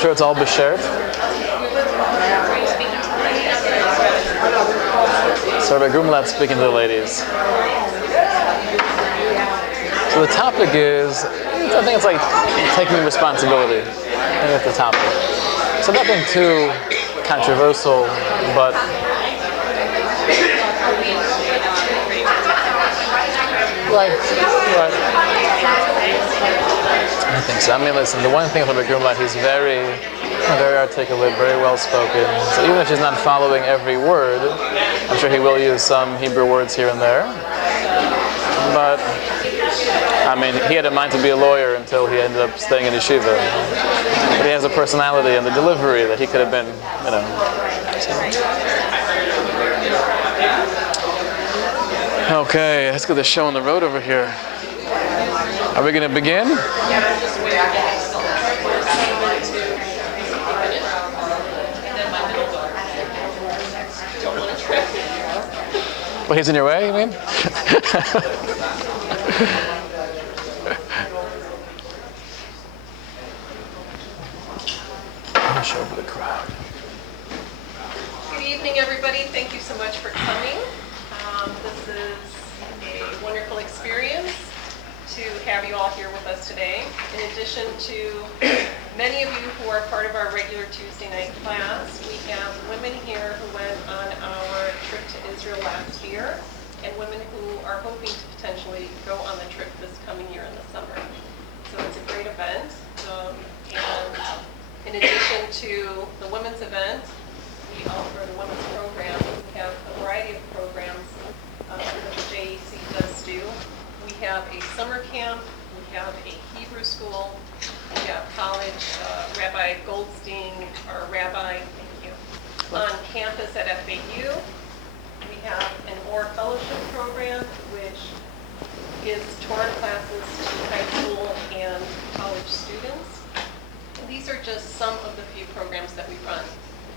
Sure, it's all b'shert. So Rabbi Grumlat speaking to the ladies. So the topic is, I think it's like taking responsibility. I think that's the topic. So nothing too controversial, but right. I think so. I mean, listen, the one thing about Grumlat, he's very articulate, very well spoken. So even if he's not following every word, I'm sure he will use some Hebrew words here and there. But I mean, he had in mind to be a lawyer until he ended up staying in yeshiva. But he has a personality and the delivery that he could have been, you know. Okay, let's get the show on the road over here. Are we going to begin? Well, he's in your way, you mean? I'll show over the crowd. Good evening, everybody. Thank you so much for coming. This is a wonderful experience to have you all here with us today. In addition to many of you who are part of our regular Tuesday night class, we have women here who went on our trip to Israel last year, and women who are hoping to potentially go on the trip this coming year in the summer. So it's a great event. And in addition to the women's event, we offer the women's program. We have a variety of programs that the JEC does do. We have a summer camp, we have a Hebrew school, we have college, Rabbi Goldstein, our rabbi, thank you, on campus at FAU. We have an OR fellowship program, which gives Torah classes to high school and college students. And these are just some of the few programs that we run.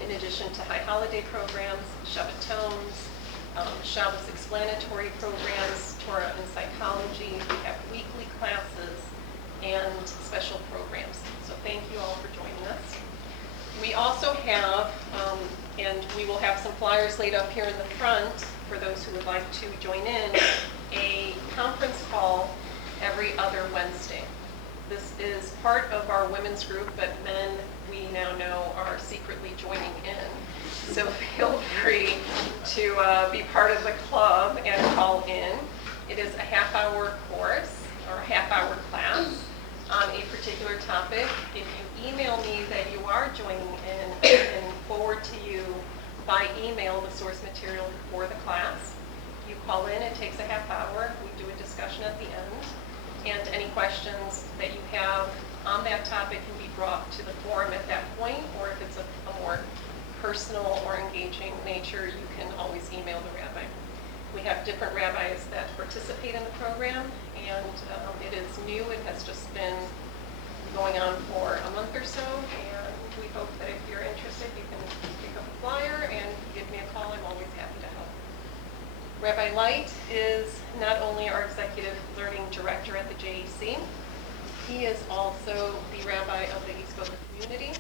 In addition to high holiday programs, Shabbatones, Shabbos explanatory programs, Torah and psychology. We have weekly classes and special programs. So thank you all for joining us. We also have, and we will have some flyers laid up here in the front for those who would like to join in, a conference call every other Wednesday. This is part of our women's group, but men, we now know, are secretly joining in. So feel free to be part of the club and call in. It is a half-hour course or a half-hour class on a particular topic. If you email me that you are joining in, I can forward to you by email the source material for the class. You call in, it takes a half hour. We do a discussion at the end. And any questions that you have on that topic can be brought to the forum at that point, or if it's a more personal or engaging nature, you can always email the rabbi. We have different rabbis that participate in the program, and it is new. It has just been going on for a month or so, and we hope that if you're interested, you can pick up a flyer and give me a call. I'm always happy to help. Rabbi Light is not only our executive learning director at the JEC, he is also the rabbi of the East Boca community,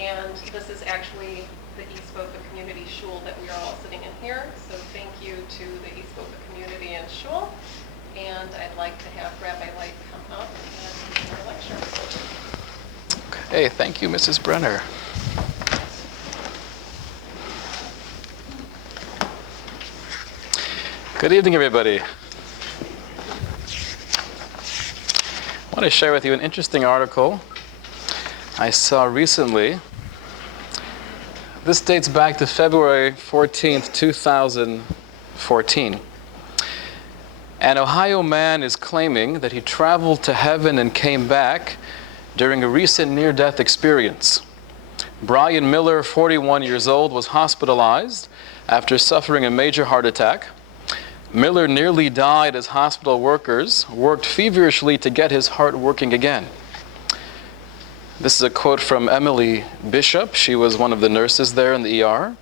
and this is actually the East Boca Community Shul that we are all sitting in here. So thank you to the East Boca community and Shul. And I'd like to have Rabbi Light come up and give our lecture. Okay, thank you, Mrs. Brenner. Good evening, everybody. I want to share with you an interesting article I saw recently. This dates back to February 14th, 2014. An Ohio man is claiming that he traveled to heaven and came back during a recent near-death experience. Brian Miller, 41 years old, was hospitalized after suffering a major heart attack. Miller nearly died as hospital workers worked feverishly to get his heart working again. This is a quote from Emily Bishop. She was one of the nurses there in the ER.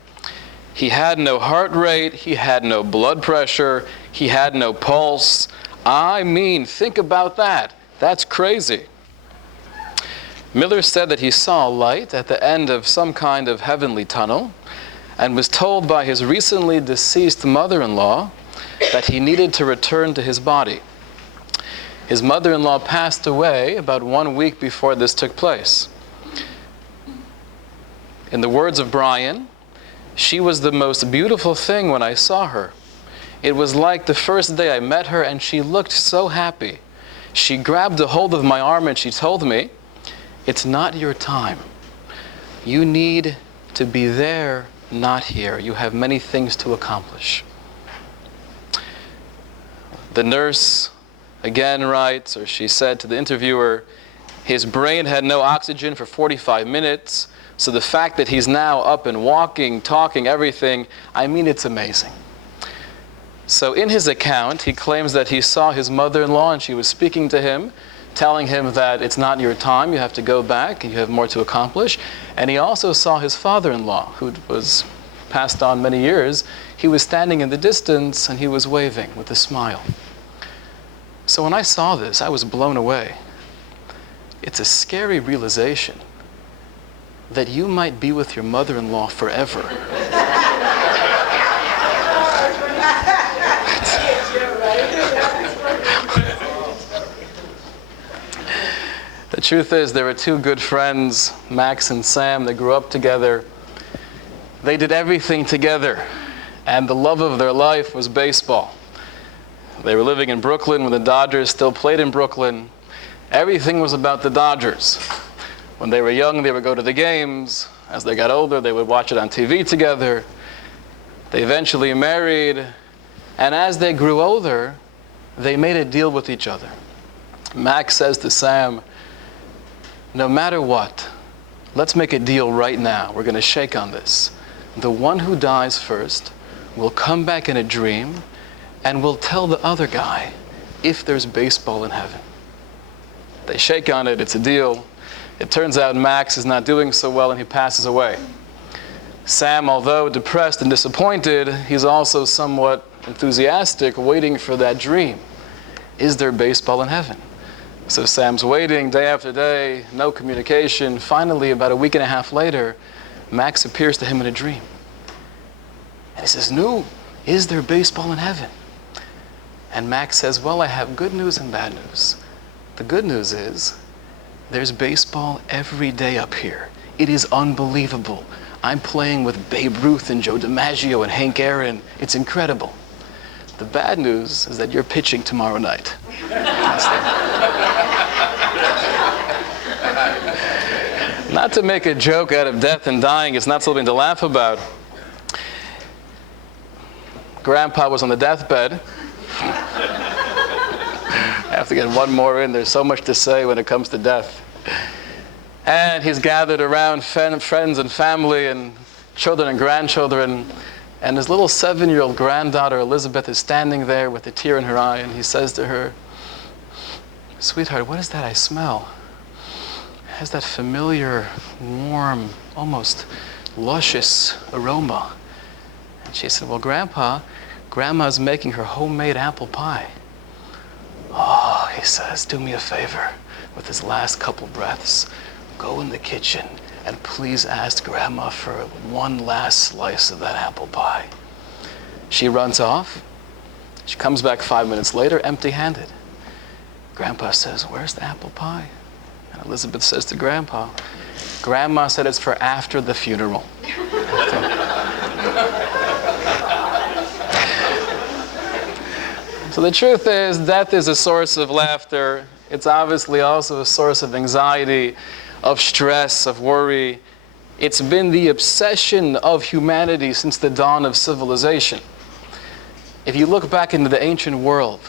He had no heart rate, he had no blood pressure, he had no pulse. I mean, think about that. That's crazy. Miller said that he saw a light at the end of some kind of heavenly tunnel and was told by his recently deceased mother-in-law that he needed to return to his body. His mother-in-law passed away about 1 week before this took place. In the words of Brian, "She was the most beautiful thing when I saw her. It was like the first day I met her, and she looked so happy. She grabbed a hold of my arm and she told me, 'It's not your time. You need to be there, not here. You have many things to accomplish.'" The nurse again writes, or she said to the interviewer, "His brain had no oxygen for 45 minutes, so the fact that he's now up and walking, talking, everything, I mean, it's amazing." So in his account, he claims that he saw his mother-in-law and she was speaking to him, telling him that it's not your time, you have to go back, and you have more to accomplish. And he also saw his father-in-law, who was passed on many years. He was standing in the distance and he was waving with a smile. So when I saw this, I was blown away. It's a scary realization that you might be with your mother-in-law forever. The truth is, there were two good friends, Max and Sam, that grew up together. They did everything together, and the love of their life was baseball. They were living in Brooklyn when the Dodgers still played in Brooklyn. Everything was about the Dodgers. When they were young, they would go to the games. As they got older, they would watch it on TV together. They eventually married, and as they grew older, they made a deal with each other. Max says to Sam, "No matter what, let's make a deal right now. We're going to shake on this. The one who dies first will come back in a dream and will tell the other guy if there's baseball in heaven." They shake on it. It's a deal. It turns out Max is not doing so well and he passes away. Sam, although depressed and disappointed, he's also somewhat enthusiastic, waiting for that dream. Is there baseball in heaven? So Sam's waiting day after day, no communication. Finally, about a week and a half later, Max appears to him in a dream. And he says, "No, is there baseball in heaven?" And Max says, "Well, I have good news and bad news. The good news is there's baseball every day up here. It is unbelievable. I'm playing with Babe Ruth and Joe DiMaggio and Hank Aaron. It's incredible. The bad news is that you're pitching tomorrow night." Not to make a joke out of death and dying, it's not something to laugh about. Grandpa was on the deathbed. I have to get one more in. There's so much to say when it comes to death. And he's gathered around friends and family and children and grandchildren. And his little 7-year-old granddaughter, Elizabeth, is standing there with a tear in her eye. And he says to her, "Sweetheart, what is that I smell? It has that familiar, warm, almost luscious aroma." And she said, "Well, Grandpa, Grandma's making her homemade apple pie." "Oh," he says, "do me a favor." With his last couple breaths, "Go in the kitchen and please ask Grandma for one last slice of that apple pie." She runs off. She comes back 5 minutes later, empty-handed. Grandpa says, "Where's the apple pie?" And Elizabeth says to Grandpa, "Grandma said it's for after the funeral." So the truth is, death is a source of laughter. It's obviously also a source of anxiety, of stress, of worry. It's been the obsession of humanity since the dawn of civilization. If you look back into the ancient world,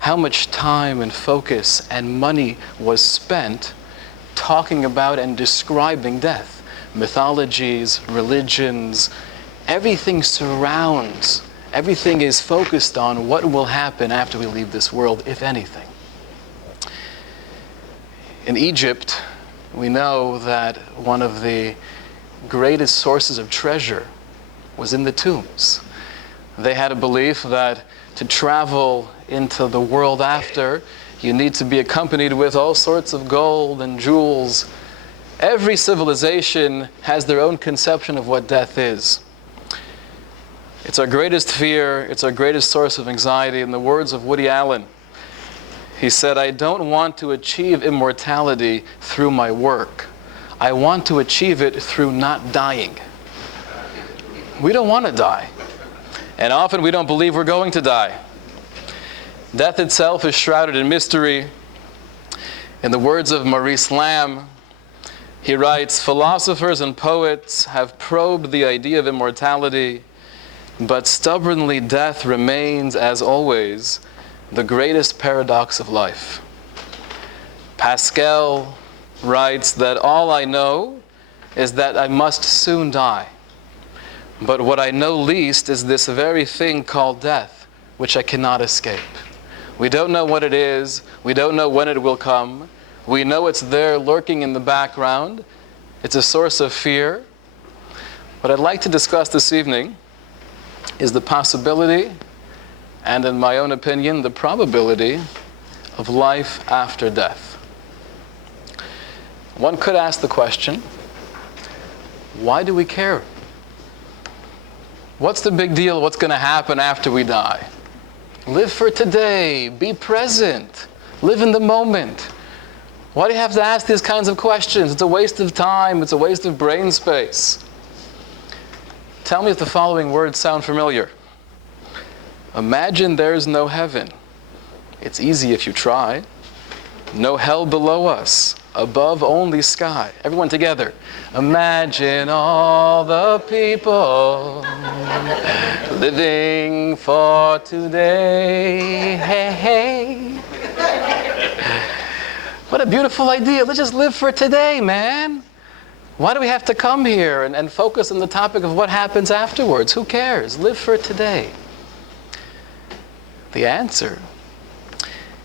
how much time and focus and money was spent talking about and describing death. Mythologies, religions, everything surrounds, everything is focused on what will happen after we leave this world, if anything. In Egypt, we know that one of the greatest sources of treasure was in the tombs. They had a belief that to travel into the world after, you need to be accompanied with all sorts of gold and jewels Every civilization has their own conception of what death is. It's our greatest fear, it's our greatest source of anxiety. In the words of Woody Allen, he said, "I don't want to achieve immortality through my work. I want to achieve it through not dying." We don't want to die. And often we don't believe we're going to die. Death itself is shrouded in mystery. In the words of Maurice Lamb, he writes, "Philosophers and poets have probed the idea of immortality, but stubbornly death remains, as always, the greatest paradox of life." Pascal writes that all I know is that I must soon die. But what I know least is this very thing called death, which I cannot escape. We don't know what it is. We don't know when it will come. We know it's there lurking in the background. It's a source of fear. What I'd like to discuss this evening is the possibility, and in my own opinion, the probability of life after death. One could ask the question, why do we care? What's the big deal? What's going to happen after we die? Live for today. Be present. Live in the moment. Why do you have to ask these kinds of questions? It's a waste of time. It's a waste of brain space. Tell me if the following words sound familiar. Imagine there's no heaven. It's easy if you try. No hell below us. Above only sky. Everyone together. Imagine all the people living for today. Hey, hey. What a beautiful idea. Let's just live for today, man. Why do we have to come here and focus on the topic of what happens afterwards? Who cares? Live for today. The answer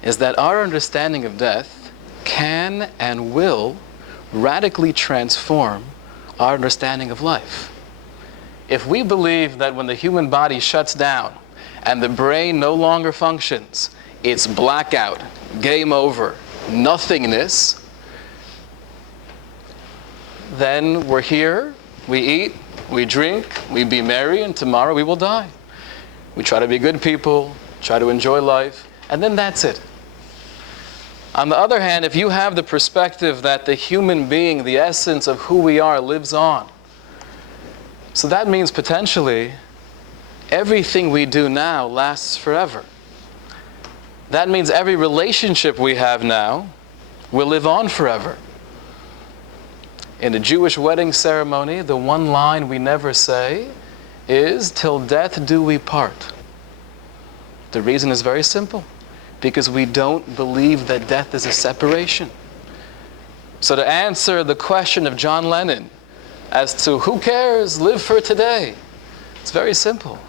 is that our understanding of death can and will radically transform our understanding of life. If we believe that when the human body shuts down and the brain no longer functions, it's blackout, game over, nothingness, then we're here, we eat, we drink, we be merry, and tomorrow we will die. We try to be good people, try to enjoy life, and then that's it. On the other hand, if you have the perspective that the human being, the essence of who we are, lives on, so that means potentially everything we do now lasts forever. That means every relationship we have now will live on forever. In the Jewish wedding ceremony, the one line we never say is, "Till death do we part." The reason is very simple. Because we don't believe that death is a separation. So to answer the question of John Lennon as to who cares, live for today, it's very simple.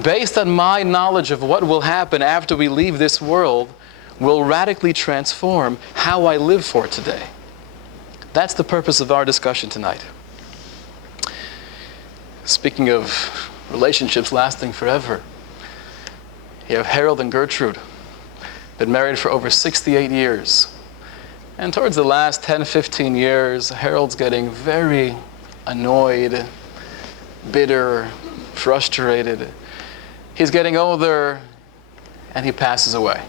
Based on my knowledge of what will happen after we leave this world, will radically transform how I live for today. That's the purpose of our discussion tonight. Speaking of relationships lasting forever, you have Harold and Gertrude. Been married for over 68 years. And towards the last 10, 15 years, Harold's getting very annoyed, bitter, frustrated. He's getting older, and he passes away.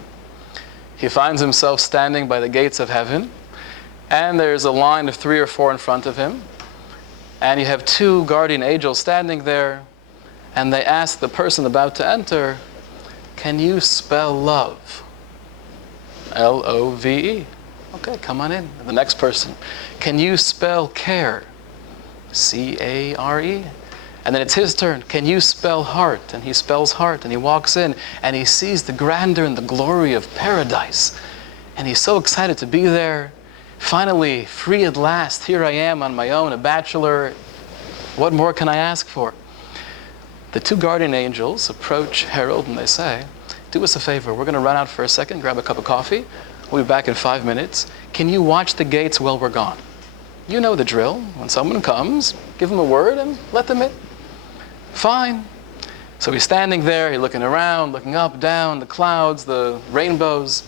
He finds himself standing by the gates of heaven, and there's a line of 3 or 4 in front of him, and you have 2 guardian angels standing there, and they ask the person about to enter, "Can you spell love?" L-O-V-E. Okay, come on in. The next person. "Can you spell care?" C-A-R-E. And then it's his turn. "Can you spell heart?" And he spells heart, and he walks in, and he sees the grandeur and the glory of paradise. And he's so excited to be there. Finally, free at last. Here I am on my own, a bachelor. What more can I ask for? The 2 guardian angels approach Harold, and they say, "Do us a favor. We're going to run out for a second, grab a cup of coffee. We'll be back in 5 minutes. Can you watch the gates while we're gone? You know the drill. When someone comes, give them a word and let them in." Fine. So he's standing there, he's looking around, looking up, down, the clouds, the rainbows.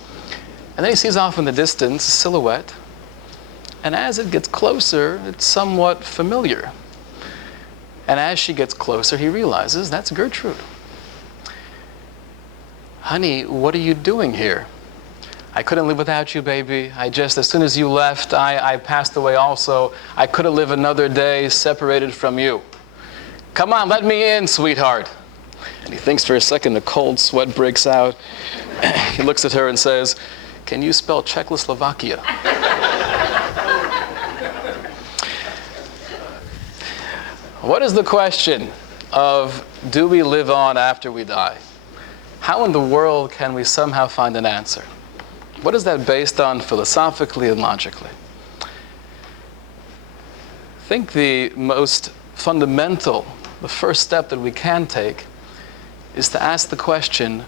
And then he sees off in the distance a silhouette And as it gets closer, it's somewhat familiar. And as she gets closer, he realizes that's Gertrude. Honey, what are you doing here? I couldn't live without you, baby. As soon as you left, I passed away also. I couldn't live another day separated from you. Come on, let me in, sweetheart. And he thinks for a second, a cold sweat breaks out. He looks at her and says, can you spell Czechoslovakia? What is the question of, do we live on after we die? How in the world can we somehow find an answer? What is that based on philosophically and logically? I think the most fundamental, the first step that we can take is to ask the question,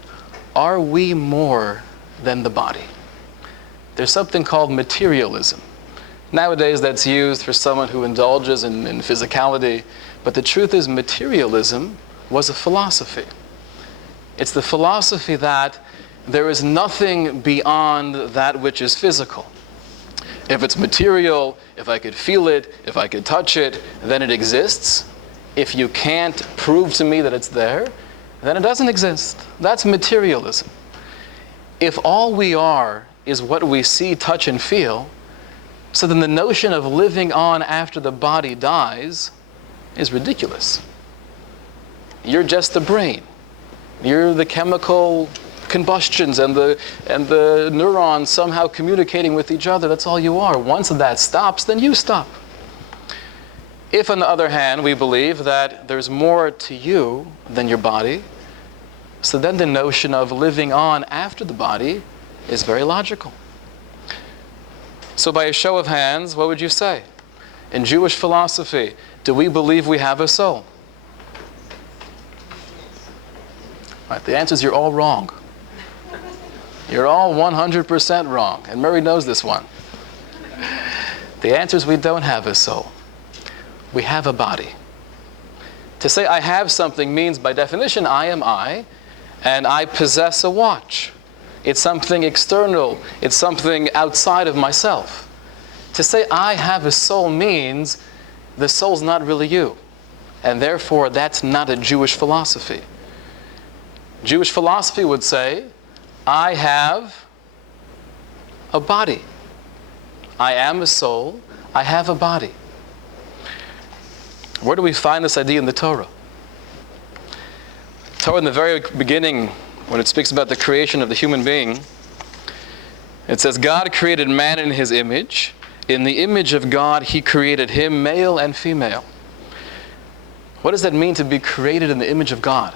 are we more than the body? There's something called materialism. Nowadays that's used for someone who indulges in physicality, but the truth is materialism was a philosophy. It's the philosophy that there is nothing beyond that which is physical. If it's material, if I could feel it, if I could touch it, then it exists. If you can't prove to me that it's there, then it doesn't exist. That's materialism. If all we are is what we see, touch, and feel, so then the notion of living on after the body dies is ridiculous. You're just the brain. You're the chemical combustions and the neurons somehow communicating with each other. That's all you are. Once that stops, then you stop. If, on the other hand, we believe that there's more to you than your body, so then the notion of living on after the body is very logical. So by a show of hands, what would you say? In Jewish philosophy, do we believe we have a soul? Right, the answer is you're all wrong. You're all 100% wrong. And Murray knows this one. The answer is we don't have a soul. We have a body. To say I have something means, by definition, I am I, and I possess a watch. It's something external. It's something outside of myself. To say I have a soul means the soul's not really you. And therefore, that's not a Jewish philosophy. Jewish philosophy would say, I have a body. I am a soul. I have a body. Where do we find this idea in the Torah? Torah, in the very beginning, when it speaks about the creation of the human being, it says, God created man in his image. In the image of God, he created him, male and female. What does that mean to be created in the image of God?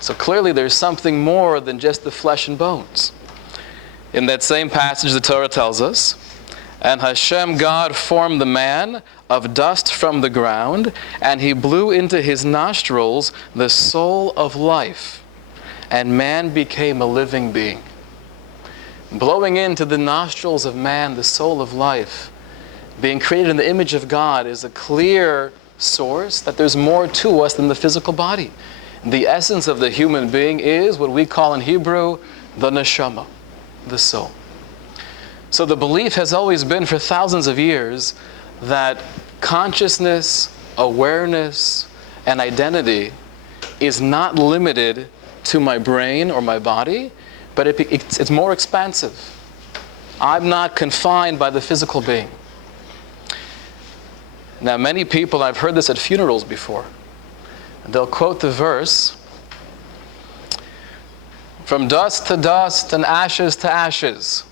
So clearly there's something more than just the flesh and bones. In that same passage, the Torah tells us, and Hashem, God, formed the man of dust from the ground, and he blew into his nostrils the soul of life, and man became a living being. Blowing into the nostrils of man the soul of life, being created in the image of God, is a clear source that there's more to us than the physical body. The essence of the human being is what we call in Hebrew the neshama, the soul. So the belief has always been for thousands of years that consciousness, awareness, and identity is not limited to my brain or my body, but it's more expansive. I'm not confined by the physical being. Now, many people, I've heard this at funerals before, they'll quote the verse, from dust to dust and ashes to ashes,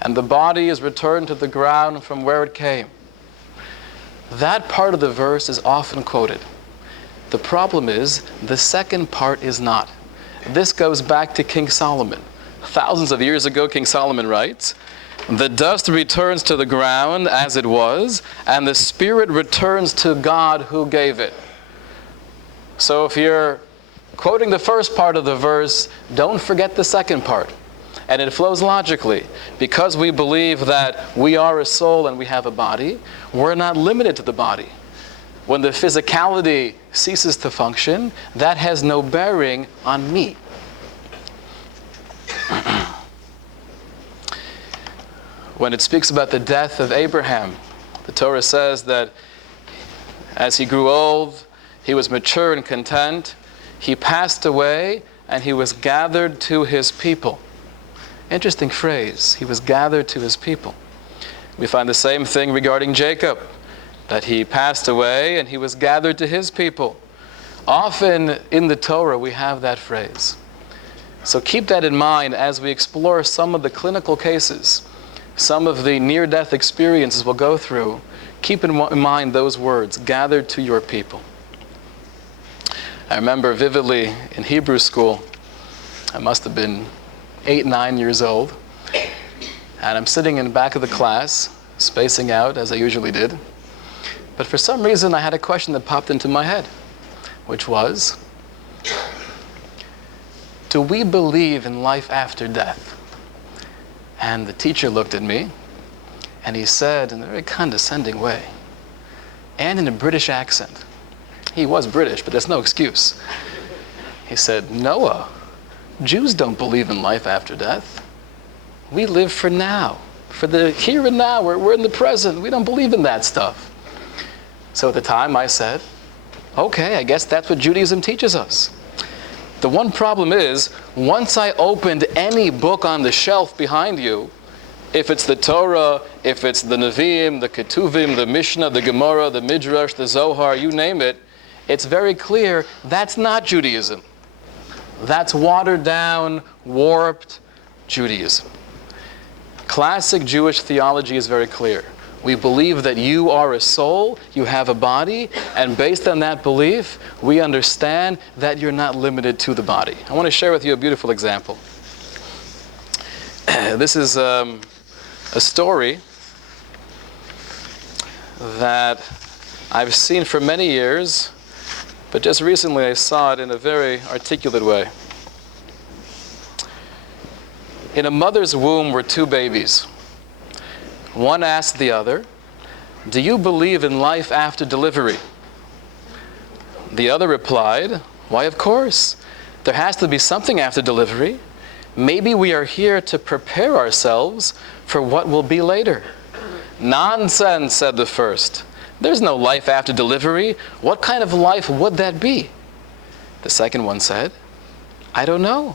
and the body is returned to the ground from where it came. That part of the verse is often quoted. The problem is, the second part is not. This goes back to King Solomon. Thousands of years ago, King Solomon writes, the dust returns to the ground as it was, and the spirit returns to God who gave it. So if you're quoting the first part of the verse, don't forget the second part. And it flows logically. Because we believe that we are a soul and we have a body, we're not limited to the body. When the physicality ceases to function, that has no bearing on me. When it speaks about the death of Abraham, the Torah says that as he grew old, he was mature and content, he passed away, and he was gathered to his people. Interesting phrase, he was gathered to his people. We find the same thing regarding Jacob, that he passed away and he was gathered to his people. Often in the Torah we have that phrase. So keep that in mind as we explore some of the clinical cases, some of the near-death experiences we'll go through. Keep in mind those words, gathered to your people. I remember vividly in Hebrew school, I must have been 8, 9 years old, and I'm sitting in the back of the class, spacing out as I usually did. But for some reason I had a question that popped into my head, which was, do we believe in life after death? And the teacher looked at me, and he said in a very condescending way, and in a British accent, he was British, but there's no excuse. He said, Noah, Jews don't believe in life after death. We live for now, for the here and now. We're in the present. We don't believe in that stuff. So at the time I said, okay, I guess that's what Judaism teaches us. The one problem is, once I opened any book on the shelf behind you, if it's the Torah, if it's the Nevi'im, the Ketuvim, the Mishnah, the Gemara, the Midrash, the Zohar, you name it, it's very clear that's not Judaism. That's watered down, warped Judaism. Classic Jewish theology is very clear. We believe that you are a soul, you have a body, and based on that belief, we understand that you're not limited to the body. I want to share with you a beautiful example. This is a story that I've seen for many years, but just recently I saw it in a very articulate way. In a mother's womb were 2 babies. One asked the other, do you believe in life after delivery? The other replied, why, of course. There has to be something after delivery. Maybe we are here to prepare ourselves for what will be later. Nonsense, said the first. There's no life after delivery. What kind of life would that be? The second one said, I don't know,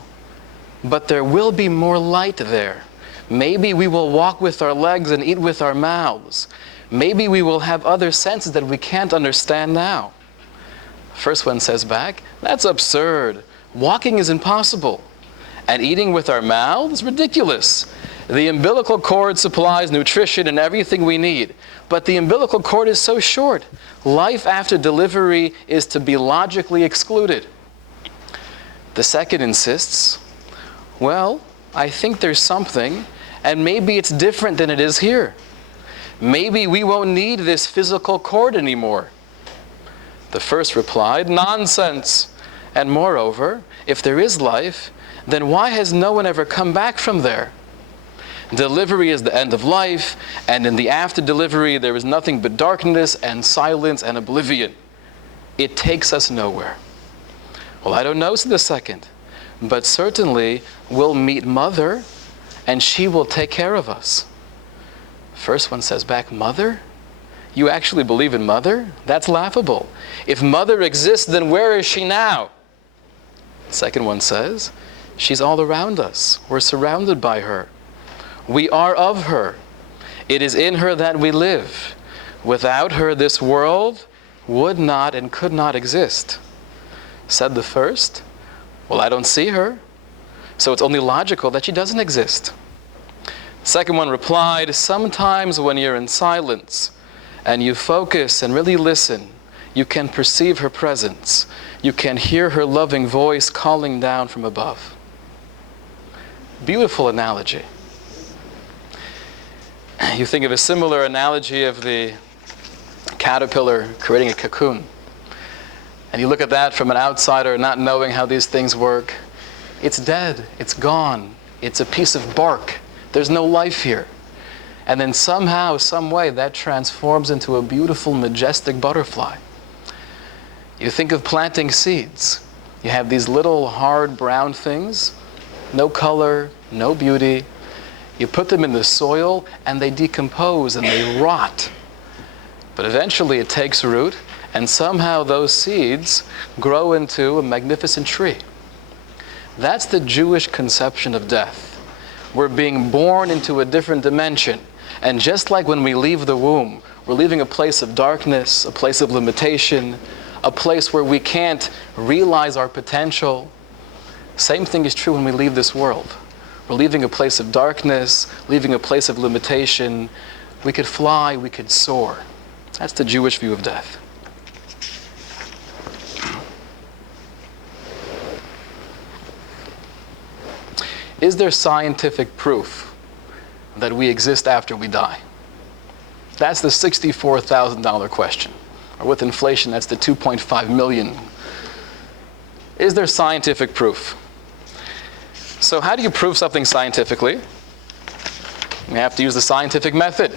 but there will be more light there. Maybe we will walk with our legs and eat with our mouths. Maybe we will have other senses that we can't understand now. The first one says back, that's absurd. Walking is impossible. And eating with our mouths? Ridiculous. The umbilical cord supplies nutrition and everything we need. But the umbilical cord is so short. Life after delivery is to be logically excluded. The second insists, well, I think there's something, and maybe it's different than it is here. Maybe we won't need this physical cord anymore. The first replied, nonsense. And moreover, if there is life, then why has no one ever come back from there? Delivery is the end of life, and in the after delivery there is nothing but darkness and silence and oblivion. It takes us nowhere. Well, I don't know, said the second, but certainly we'll meet Mother, and she will take care of us. First one says back, Mother? You actually believe in Mother? That's laughable. If Mother exists, then where is she now? Second one says, she's all around us. We're surrounded by her. We are of her. It is in her that we live. Without her, this world would not and could not exist. Said the first, well, I don't see her, so it's only logical that she doesn't exist. Second one replied, sometimes when you're in silence and you focus and really listen, you can perceive her presence. You can hear her loving voice calling down from above. Beautiful analogy. You think of a similar analogy of the caterpillar creating a cocoon. And you look at that from an outsider, not knowing how these things work. It's dead, it's gone, it's a piece of bark. There's no life here. And then somehow, some way, that transforms into a beautiful, majestic butterfly. You think of planting seeds. You have these little hard brown things, no color, no beauty. You put them in the soil and they decompose and they rot. But eventually it takes root, and somehow those seeds grow into a magnificent tree. That's the Jewish conception of death. We're being born into a different dimension. And just like when we leave the womb, we're leaving a place of darkness, a place of limitation, a place where we can't realize our potential. Same thing is true when we leave this world. We're leaving a place of darkness, leaving a place of limitation. We could fly, we could soar. That's the Jewish view of death. Is there scientific proof that we exist after we die? That's the $64,000 question. Or with inflation, that's the 2.5 million. Is there scientific proof? So how do you prove something scientifically? You have to use the scientific method.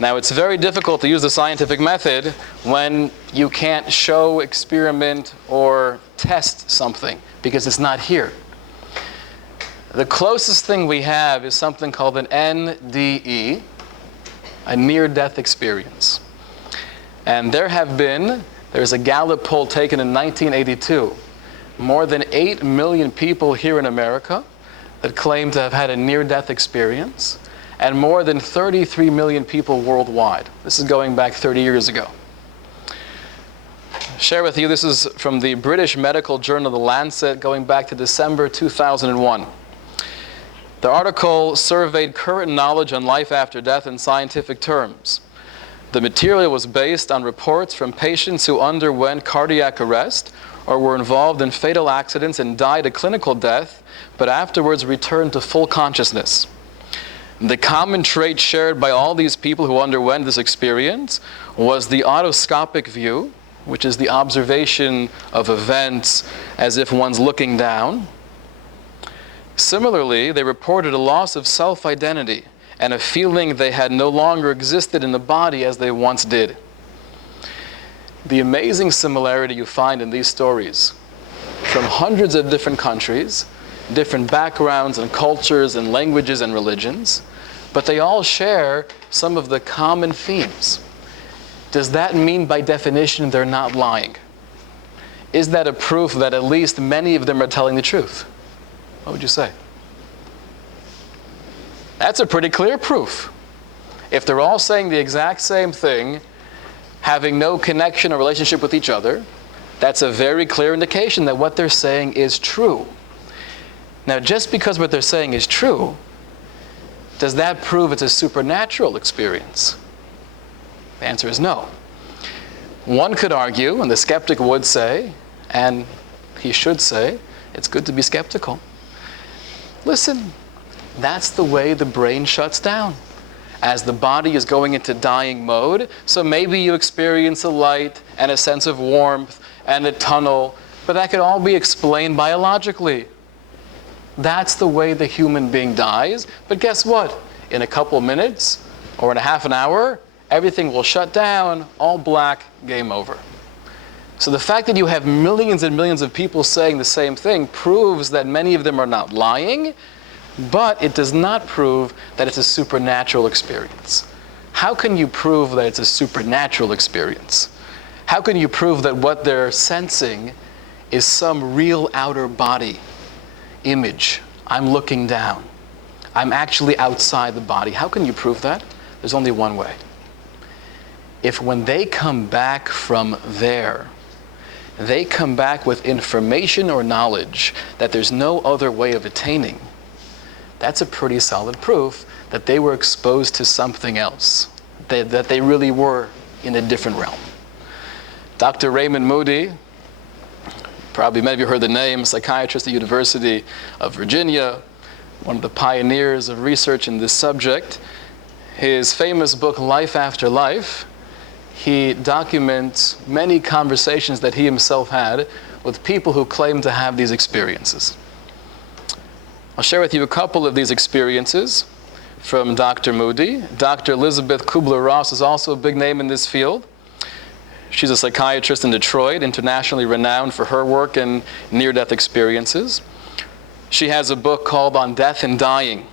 Now, it's very difficult to use the scientific method when you can't show, experiment, or test something because it's not here. The closest thing we have is something called an NDE, a near-death experience. And there's a Gallup poll taken in 1982, more than 8 million people here in America that claim to have had a near-death experience, and more than 33 million people worldwide. This is going back 30 years ago. Share with you, this is from the British medical journal The Lancet, going back to December 2001. The article surveyed current knowledge on life after death in scientific terms. The material was based on reports from patients who underwent cardiac arrest or were involved in fatal accidents and died a clinical death, but afterwards returned to full consciousness. The common trait shared by all these people who underwent this experience was the autoscopic view, which is the observation of events as if one's looking down. Similarly, they reported a loss of self-identity and a feeling they had no longer existed in the body as they once did. The amazing similarity you find in these stories from hundreds of different countries, different backgrounds and cultures and languages and religions, but they all share some of the common themes. Does that mean by definition they're not lying? Is that a proof that at least many of them are telling the truth? What would you say? That's a pretty clear proof. If they're all saying the exact same thing, having no connection or relationship with each other, that's a very clear indication that what they're saying is true. Now, just because what they're saying is true, does that prove it's a supernatural experience? The answer is no. One could argue, and the skeptic would say, and he should say, it's good to be skeptical. Listen, that's the way the brain shuts down as the body is going into dying mode. So maybe you experience a light and a sense of warmth and a tunnel, but that could all be explained biologically. That's the way the human being dies. But guess what? In a couple of minutes or in a half an hour, everything will shut down, all black, game over. So the fact that you have millions and millions of people saying the same thing proves that many of them are not lying, but it does not prove that it's a supernatural experience. How can you prove that it's a supernatural experience? How can you prove that what they're sensing is some real outer body image? I'm looking down. I'm actually outside the body. How can you prove that? There's only one way. If when they come back from there, they come back with information or knowledge that there's no other way of attaining, that's a pretty solid proof that they were exposed to something else, that they really were in a different realm. Dr. Raymond Moody, probably many of you heard the name, psychiatrist at the University of Virginia, one of the pioneers of research in this subject. His famous book, Life After Life, he documents many conversations that he himself had with people who claim to have these experiences. I'll share with you a couple of these experiences from Dr. Moody. Dr. Elizabeth Kubler-Ross is also a big name in this field. She's a psychiatrist in Detroit, internationally renowned for her work in near-death experiences. She has a book called On Death and Dying,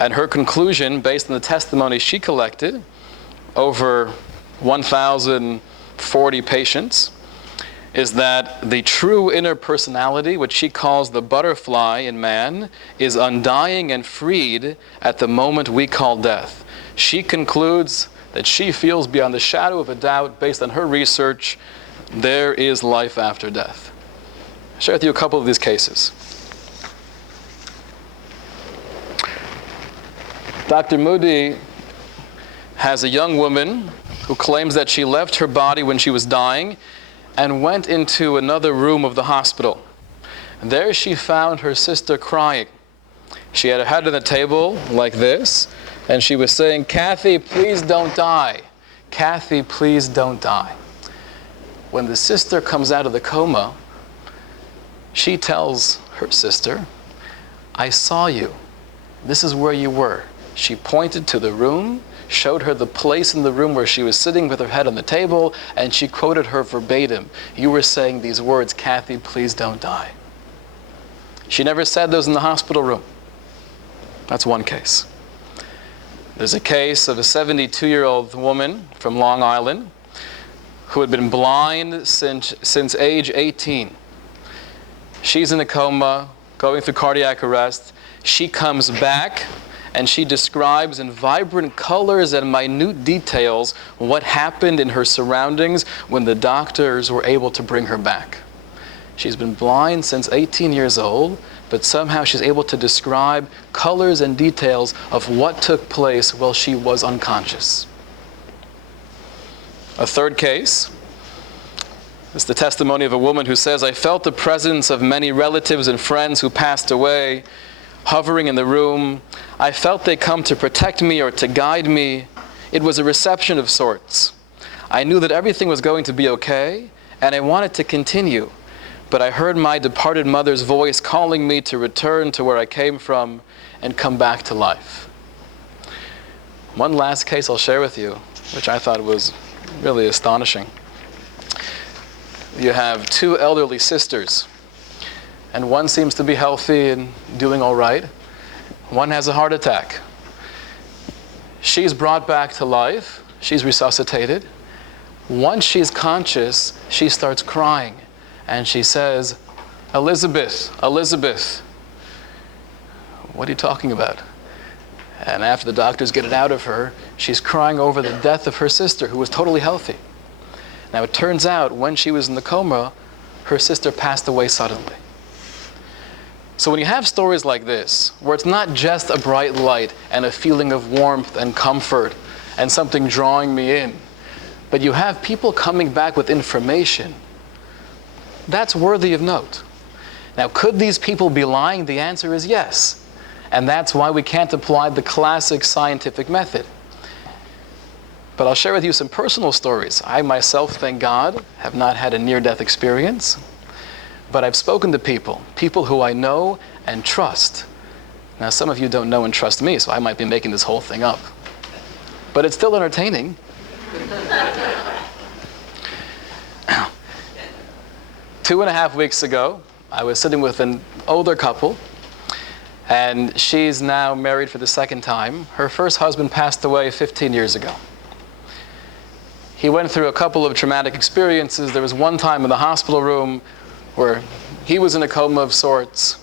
And her conclusion, based on the testimony she collected over 1,040 patients, is that the true inner personality, which she calls the butterfly in man, is undying and freed at the moment we call death. She concludes that she feels beyond the shadow of a doubt, based on her research, there is life after death. I'll share with you a couple of these cases. Dr. Moody has a young woman who claims that she left her body when she was dying and went into another room of the hospital. There she found her sister crying. She had her head on the table like this, and she was saying, "Kathy, please don't die. Kathy, please don't die." When the sister comes out of the coma, she tells her sister, "I saw you. This is where you were." She pointed to the room, showed her the place in the room where she was sitting with her head on the table, and she quoted her verbatim. "You were saying these words, Kathy, please don't die." She never said those in the hospital room. That's one case. There's a case of a 72-year-old woman from Long Island who had been blind since age 18. She's in a coma, going through cardiac arrest. She comes back, and she describes in vibrant colors and minute details what happened in her surroundings when the doctors were able to bring her back. She's been blind since 18 years old, but somehow she's able to describe colors and details of what took place while she was unconscious. A third case is the testimony of a woman who says, "I felt the presence of many relatives and friends who passed away hovering in the room. I felt they come to protect me or to guide me. It was a reception of sorts. I knew that everything was going to be okay, and I wanted to continue. But I heard my departed mother's voice calling me to return to where I came from and come back to life." One last case I'll share with you, which I thought was really astonishing. You have two elderly sisters, and one seems to be healthy and doing all right. One has a heart attack. She's brought back to life. She's resuscitated. Once she's conscious, she starts crying. And she says, "Elizabeth, Elizabeth." "What are you talking about?" And after the doctors get it out of her, she's crying over the death of her sister, who was totally healthy. Now it turns out, when she was in the coma, her sister passed away suddenly. So when you have stories like this, where it's not just a bright light and a feeling of warmth and comfort and something drawing me in, but you have people coming back with information, that's worthy of note. Now, could these people be lying? The answer is yes. And that's why we can't apply the classic scientific method. But I'll share with you some personal stories. I myself, thank God, have not had a near-death experience. But I've spoken to people who I know and trust. Now, some of you don't know and trust me, so I might be making this whole thing up. But it's still entertaining. 2.5 weeks ago, I was sitting with an older couple, and she's now married for the second time. Her first husband passed away 15 years ago. He went through a couple of traumatic experiences. There was one time in the hospital room where he was in a coma of sorts.